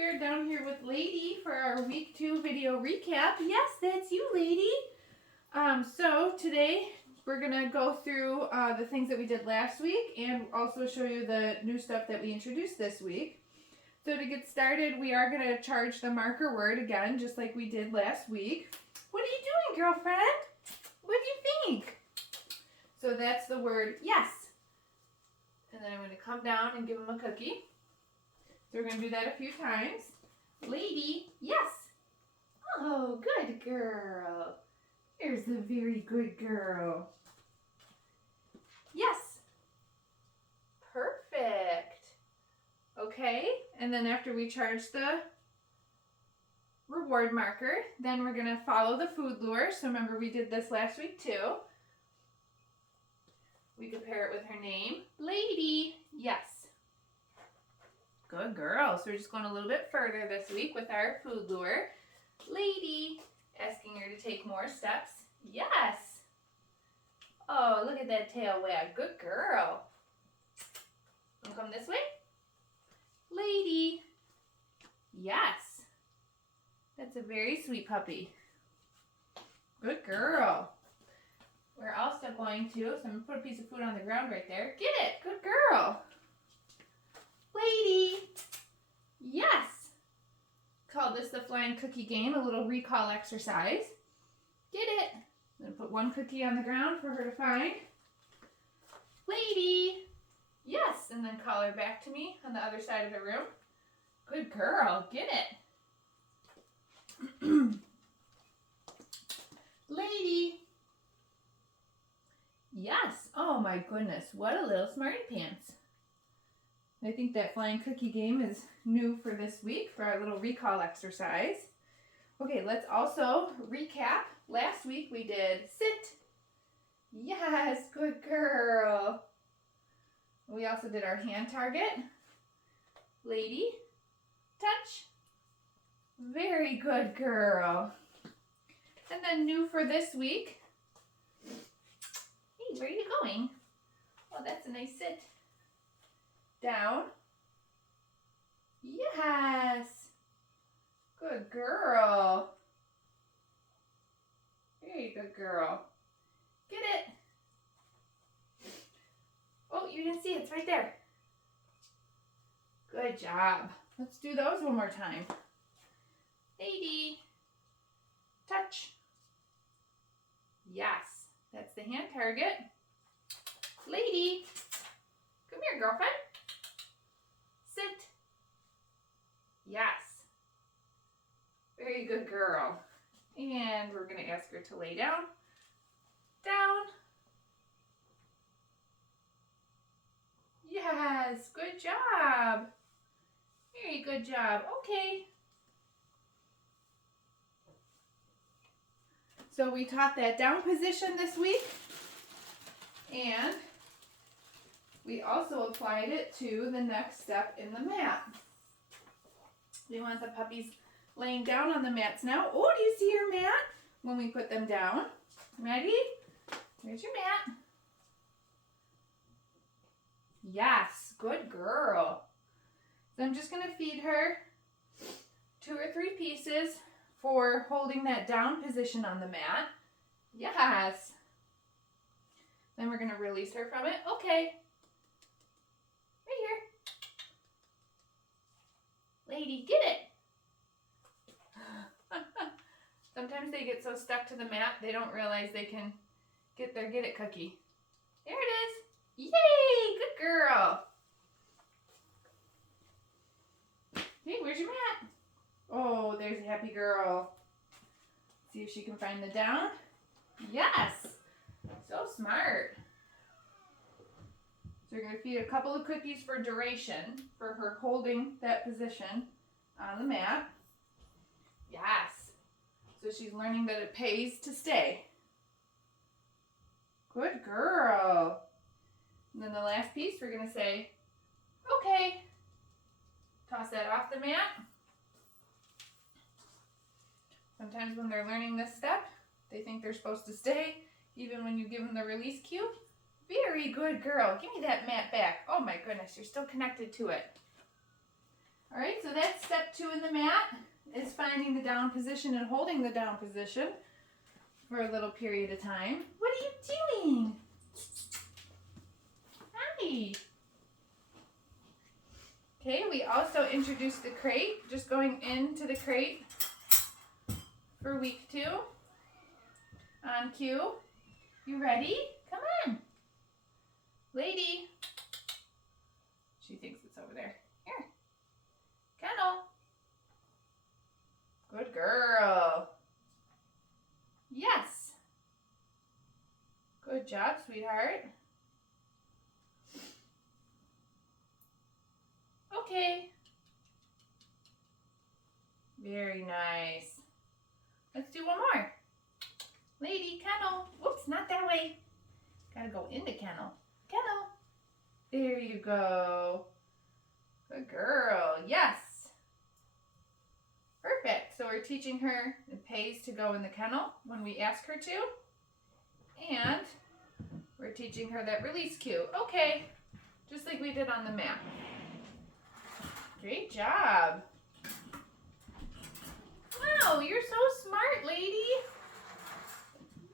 we're down here with Lady for our week 2 video recap. Yes, that's you, Lady. So today we're gonna go through the things that we did last week and also show you the new stuff that we introduced this week. So to get started, we are gonna charge the marker word again, just like we did last week. What are you doing, girlfriend? What do you think? So that's the word yes. And then I'm gonna come down and give him a cookie. So we're going to do that a few times. Lady, yes. Oh, good girl. There's a very good girl. Yes. Perfect. Okay, and then after we charge the reward marker, then we're going to follow the food lure. So remember we did this last week too. We could pair it with her name. Lady, yes. Good girl. So we're just going a little bit further this week with our food lure. Lady, asking her to take more steps. Yes. Oh, look at that tail wag. Good girl. Want to come this way? Lady. Yes. That's a very sweet puppy. Good girl. We're also going to, so I'm going to put a piece of food on the ground right there. Get it. Good girl. Lady, yes. Call this the flying cookie game, a little recall exercise. Get it. I'm going to put one cookie on the ground for her to find. Lady, yes. And then call her back to me on the other side of the room. Good girl. Get it. Lady, yes. Oh my goodness. What a little smarty pants. I think that flying cookie game is new for this week for our little recall exercise. Okay, let's also recap. Last week we did sit. Yes, good girl. We also did our hand target. Lady, touch. Very good girl. And then new for this week. Hey, where are you going? Oh, that's a nice sit. Down. Yes. Good girl. Very good girl. Get it. Oh, you didn't see it. It's right there. Good job. Let's do those one more time. Lady. Touch. Yes. That's the hand target. Lady. Come here, girlfriend. Sit. Yes. Very good girl. And we're going to ask her to lay down. Down. Yes. Good job. Very good job. Okay. So we taught that down position this week. And we also applied it to the next step in the mat. We want the puppies laying down on the mats now. Oh, do you see your mat? When we put them down. Ready? Here's your mat. Yes, good girl. So I'm just going to feed her 2 or 3 pieces for holding that down position on the mat. Yes. Then we're going to release her from it. Okay. Right here. Lady, get it. Sometimes they get so stuck to the mat, they don't realize they can get their get it cookie. There it is. Yay, good girl. Hey, where's your mat? Oh, there's a happy girl. See if she can find the down. Yes. So smart. So you're going to feed a couple of cookies for duration for her holding that position on the mat. Yes. So she's learning that it pays to stay. Good girl. And then the last piece, we're going to say, okay. Toss that off the mat. Sometimes when they're learning this step, they think they're supposed to stay, even when you give them the release cue. Very good girl. Give me that mat back. Oh my goodness, you're still connected to it. All All right, so that's step 2 in the mat, is finding the down position and holding the down position for a little period of time. What are you doing? Hi. Okay, we also introduced the crate, just going into the crate for week 2. On cue. You ready? Come on. Lady. She thinks it's over there. Here. Kennel. Good girl. Yes. Good job, sweetheart. Okay. Very nice. Let's do one more. Lady, kennel. Whoops, not that way. Gotta go into kennel. Kennel. There you go. Good girl. Yes. Perfect. So we're teaching her it pays to go in the kennel when we ask her to. And we're teaching her that release cue. Okay. Just like we did on the mat. Great job. Wow, you're so smart, lady.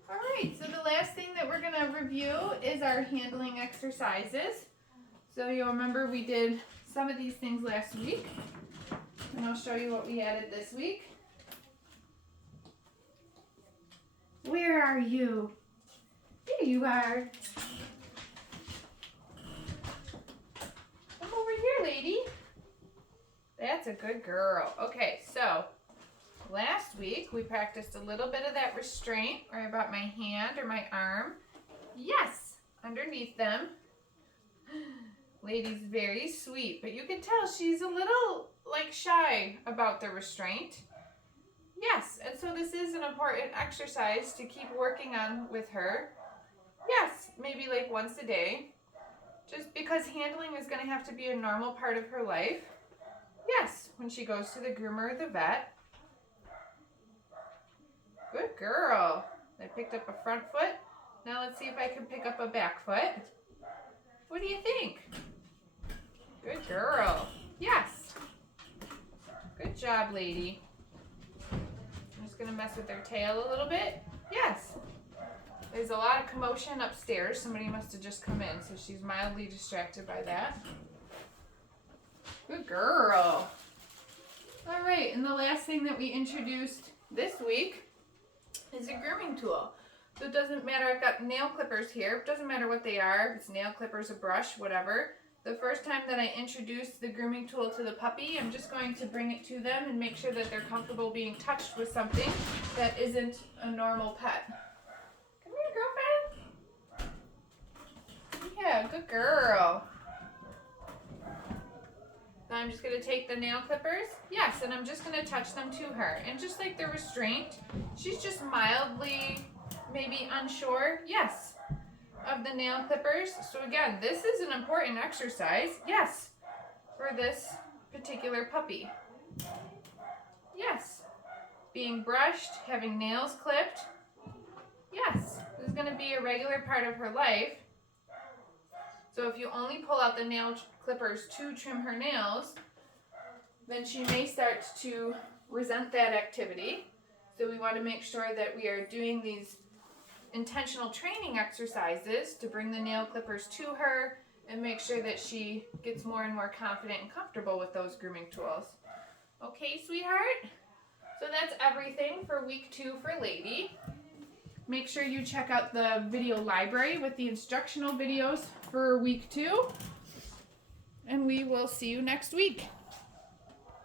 All right, so the last thing that we're going to review is our handling exercises. So you'll remember we did some of these things last week. And I'll show you what we added this week. Where are you? There you are. Come over here, lady. That's a good girl. Okay, so last week we practiced a little bit of that restraint, or about my hand or my arm. Yes, underneath them. Lady's very sweet, but you can tell she's a little shy about the restraint. Yes, and so this is an important exercise to keep working on with her. Yes, maybe once a day. Just because handling is going to have to be a normal part of her life. Yes, when she goes to the groomer or the vet. Good girl. I picked up a front foot. Now let's see if I can pick up a back foot. What do you think? Good girl. Yes. Good job, lady. I'm just going to mess with her tail a little bit. Yes. There's a lot of commotion upstairs. Somebody must have just come in, so she's mildly distracted by that. Good girl. All right, and the last thing that we introduced this week is a grooming tool. So it doesn't matter, I've got nail clippers here. It doesn't matter what they are, if it's nail clippers, a brush, whatever. The first time that I introduce the grooming tool to the puppy, I'm just going to bring it to them and make sure that they're comfortable being touched with something that isn't a normal pet. Come here, girlfriend. Yeah, good girl. Now I'm just going to take the nail clippers. Yes, and I'm just going to touch them to her. And just like the restraint, she's just mildly maybe unsure. Yes. Of the nail clippers. So again, this is an important exercise, yes, for this particular puppy. Yes. Being brushed, having nails clipped. Yes, this is going to be a regular part of her life. So if you only pull out the nail clippers to trim her nails, then she may start to resent that activity. So we want to make sure that we are doing these intentional training exercises to bring the nail clippers to her and make sure that she gets more and more confident and comfortable with those grooming tools. Okay, sweetheart? So that's everything for week 2 for Lady. Make sure you check out the video library with the instructional videos for week 2. And we will see you next week.